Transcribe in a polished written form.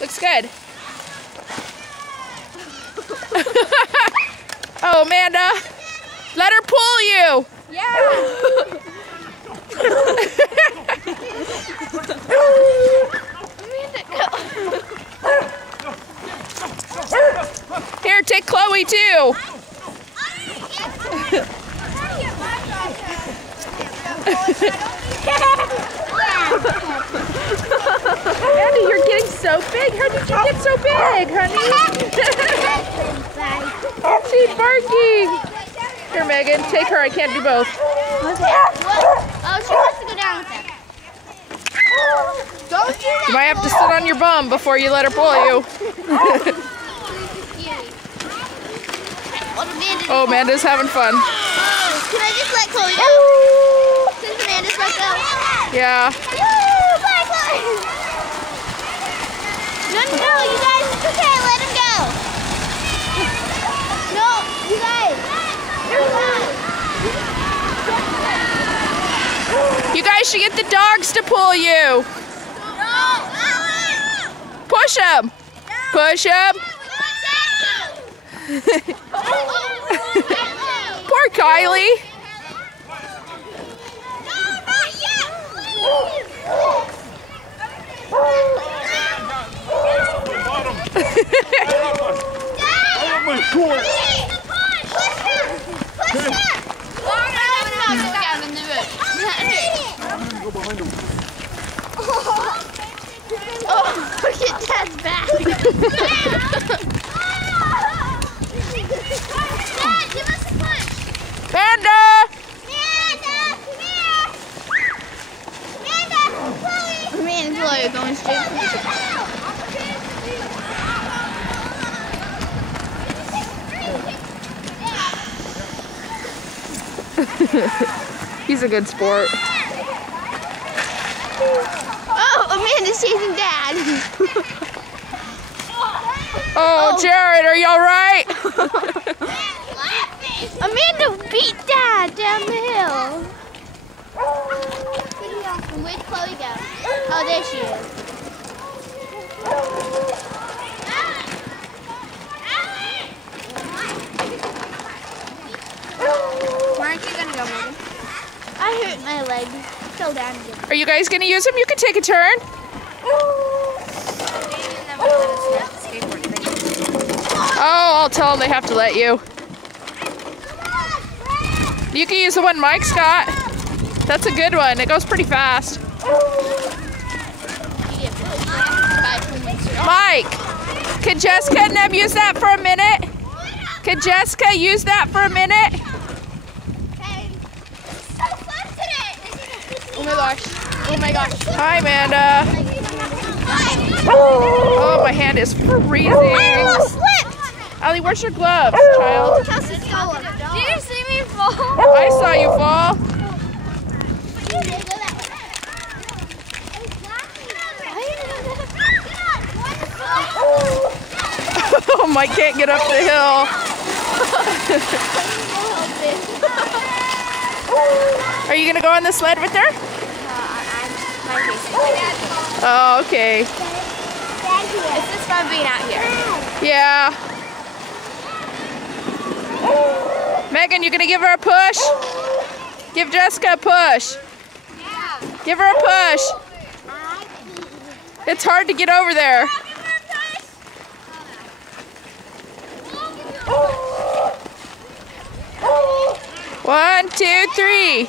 Looks good. Oh, Amanda. Let her pull you. Yeah. Here, take Chloe too. Amanda, you're getting so big. How did you get so big, honey? She's barking. Here, Megan, take her. I can't do both. Oh, she wants to go down with them. Don't do that. You might have to sit on your bum before you let her pull you. Oh, Amanda's having fun. Can I just let Chloe go? Since Amanda's let go. Yeah. Bye, Chloe. No, you guys, it's okay. Let him go. No, you guys. You guys should get the dogs to pull you. Push them. Push them. Poor Kylie. Oh, look at Dad's back. Dad, give us a push. Amanda! Amanda, come here. Amanda, Chloe. Me and Chloe are going straight for He's a good sport. Oh, Amanda's chasing Dad. Oh, Jared, are you all right? Amanda beat Dad down the hill. Where'd Chloe go? Oh, there she is. Where aren't you gonna go, Megan? I hurt my leg. Go down again. Are you guys gonna use them? You can take a turn. Oh, I'll tell them they have to let you. You can use the one Mike's got. That's a good one. It goes pretty fast. Mike, can Jessica and them use that for a minute? Can Jessica use that for a minute? Oh my gosh. Oh my gosh. Hi, Amanda. Oh, my hand is freezing. I almost slipped. Allie, where's your gloves, child? Did you see me fall? I saw you fall. Oh, Mike can't get up the hill. Are you going to go on the sled with her? Oh, okay. It's just fun being out here. Yeah. Megan, you going to give her a push? Give Jessica a push. Give her a push. It's hard to get over there. 1, 2, 3.